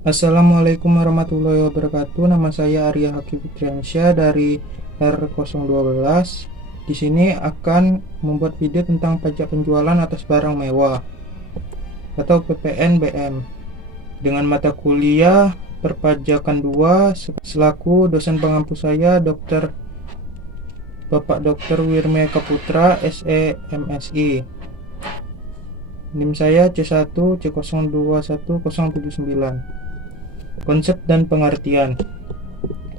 Assalamualaikum warahmatullahi wabarakatuh. Nama saya Arya Hakim Fitriansyah dari R012. Di sini akan membuat video tentang pajak penjualan atas barang mewah atau PPNBM dengan mata kuliah Perpajakan 2 selaku dosen pengampu saya Bapak Dr. Wirme Kaputra SE MSI. NIM saya C1 C021079. Konsep dan pengertian.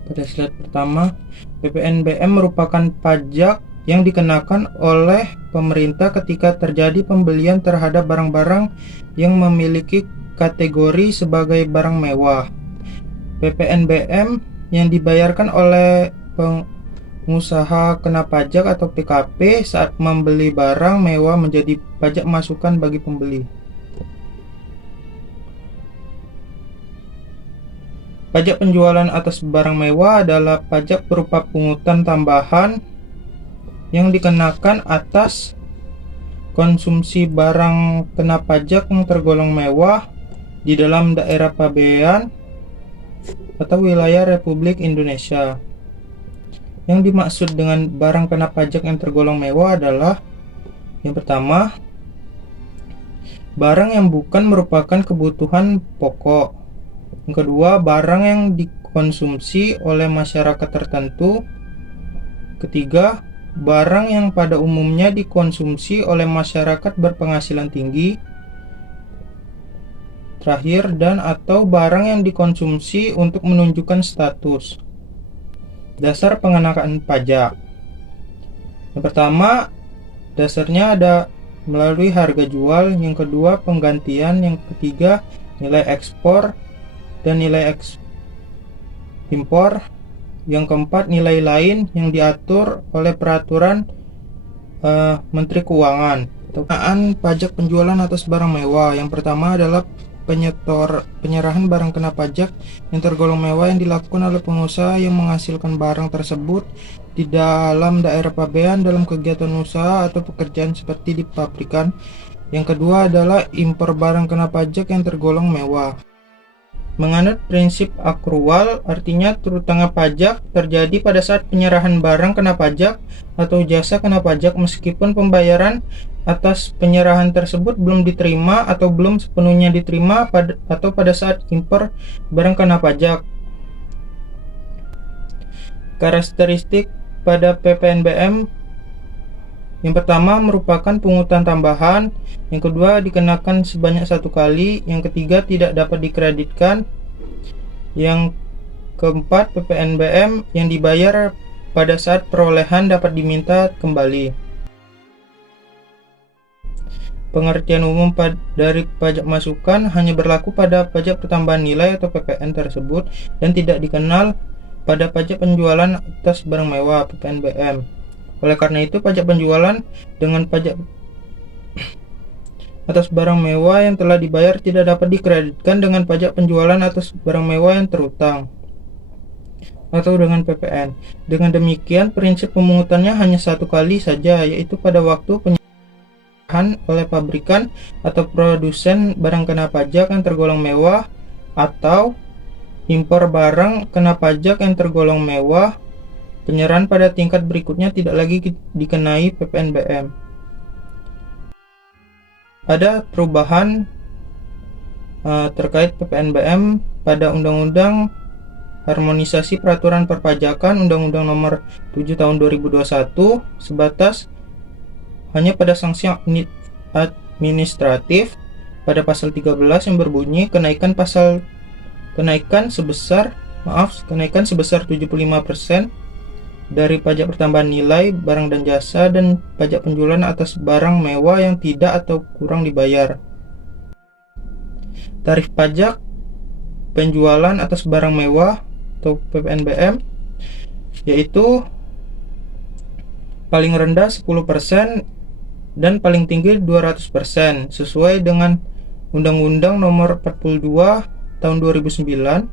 Pada slide pertama, PPNBM merupakan pajak yang dikenakan oleh pemerintah ketika terjadi pembelian terhadap barang-barang yang memiliki kategori sebagai barang mewah. PPNBM yang dibayarkan oleh pengusaha kena pajak atau PKP saat membeli barang mewah menjadi pajak masukan bagi pembeli. Pajak penjualan atas barang mewah adalah pajak berupa pungutan tambahan yang dikenakan atas konsumsi barang kena pajak yang tergolong mewah di dalam daerah pabean atau wilayah Republik Indonesia. Yang dimaksud dengan barang kena pajak yang tergolong mewah adalah yang pertama, barang yang bukan merupakan kebutuhan pokok. Yang kedua, barang yang dikonsumsi oleh masyarakat tertentu. Ketiga, barang yang pada umumnya dikonsumsi oleh masyarakat berpenghasilan tinggi. Terakhir, dan atau barang yang dikonsumsi untuk menunjukkan status. Dasar pengenaan pajak. Yang pertama, dasarnya ada melalui harga jual. Yang kedua, penggantian. Yang ketiga, nilai ekspor dan nilai impor. Yang keempat, nilai lain yang diatur oleh peraturan Menteri Keuangan. Pengenaan pajak penjualan atas barang mewah. Yang pertama adalah penyerahan barang kena pajak yang tergolong mewah yang dilakukan oleh pengusaha yang menghasilkan barang tersebut di dalam daerah pabean dalam kegiatan usaha atau pekerjaan seperti di pabrikan. Yang kedua adalah impor barang kena pajak yang tergolong mewah. Menganut prinsip akrual, artinya turut tangga pajak terjadi pada saat penyerahan barang kena pajak atau jasa kena pajak meskipun pembayaran atas penyerahan tersebut belum diterima atau belum sepenuhnya diterima atau pada saat impor barang kena pajak. Karakteristik pada PPNBM: yang pertama merupakan pungutan tambahan, yang kedua dikenakan sebanyak 1 kali, yang ketiga tidak dapat dikreditkan, yang keempat PPNBM yang dibayar pada saat perolehan dapat diminta kembali. Pengertian umum dari pajak masukan hanya berlaku pada pajak pertambahan nilai atau PPN tersebut dan tidak dikenal pada pajak penjualan atas barang mewah PPNBM. Oleh karena itu, pajak penjualan dengan pajak atas barang mewah yang telah dibayar tidak dapat dikreditkan dengan pajak penjualan atas barang mewah yang terutang atau dengan PPN. Dengan demikian, prinsip pemungutannya hanya 1 kali saja, yaitu pada waktu penyerahan oleh pabrikan atau produsen barang kena pajak yang tergolong mewah atau impor barang kena pajak yang tergolong mewah. Penyerahan pada tingkat berikutnya tidak lagi dikenai PPNBM. Ada perubahan terkait PPNBM pada Undang-Undang Harmonisasi Peraturan Perpajakan Undang-Undang Nomor 7 Tahun 2021 sebatas hanya pada sanksi administratif pada pasal 13 yang berbunyi kenaikan sebesar 75% dari pajak pertambahan nilai barang dan jasa dan pajak penjualan atas barang mewah yang tidak atau kurang dibayar. Tarif pajak penjualan atas barang mewah atau PPNBM yaitu paling rendah 10% dan paling tinggi 200% sesuai dengan Undang-Undang Nomor 42 Tahun 2009.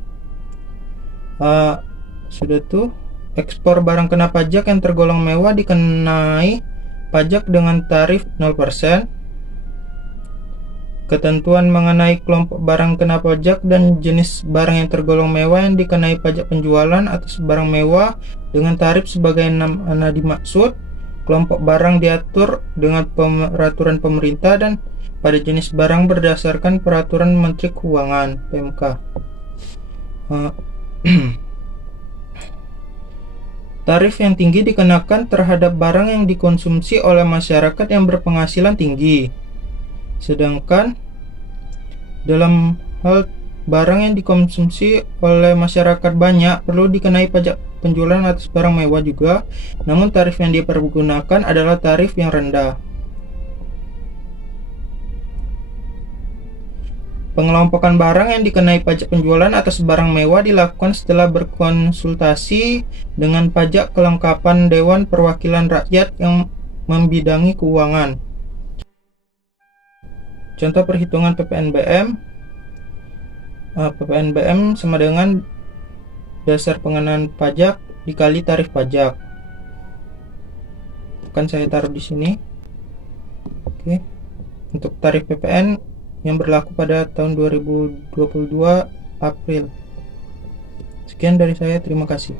Sudah tuh. Ekspor barang kena pajak yang tergolong mewah dikenai pajak dengan tarif 0%. ketentuan mengenai kelompok barang kena pajak dan jenis barang yang tergolong mewah yang dikenai pajak penjualan atas barang mewah dengan tarif sebagaimana dimaksud. Kelompok barang diatur dengan peraturan pemerintah dan pada jenis barang berdasarkan peraturan Menteri Keuangan (PMK). Tarif yang tinggi dikenakan terhadap barang yang dikonsumsi oleh masyarakat yang berpenghasilan tinggi. Sedangkan dalam hal barang yang dikonsumsi oleh masyarakat banyak perlu dikenai pajak penjualan atas barang mewah juga, namun tarif yang dipergunakan adalah tarif yang rendah. Pengelompokan barang yang dikenai pajak penjualan atas barang mewah dilakukan setelah berkonsultasi dengan pajak kelengkapan Dewan Perwakilan Rakyat yang membidangi keuangan. Contoh perhitungan PPNBM. PPNBM sama dengan dasar pengenaan pajak dikali tarif pajak. Akan saya taruh di sini. Oke. Untuk tarif PPN yang berlaku pada tahun 2022 April. Sekian dari saya, terima kasih.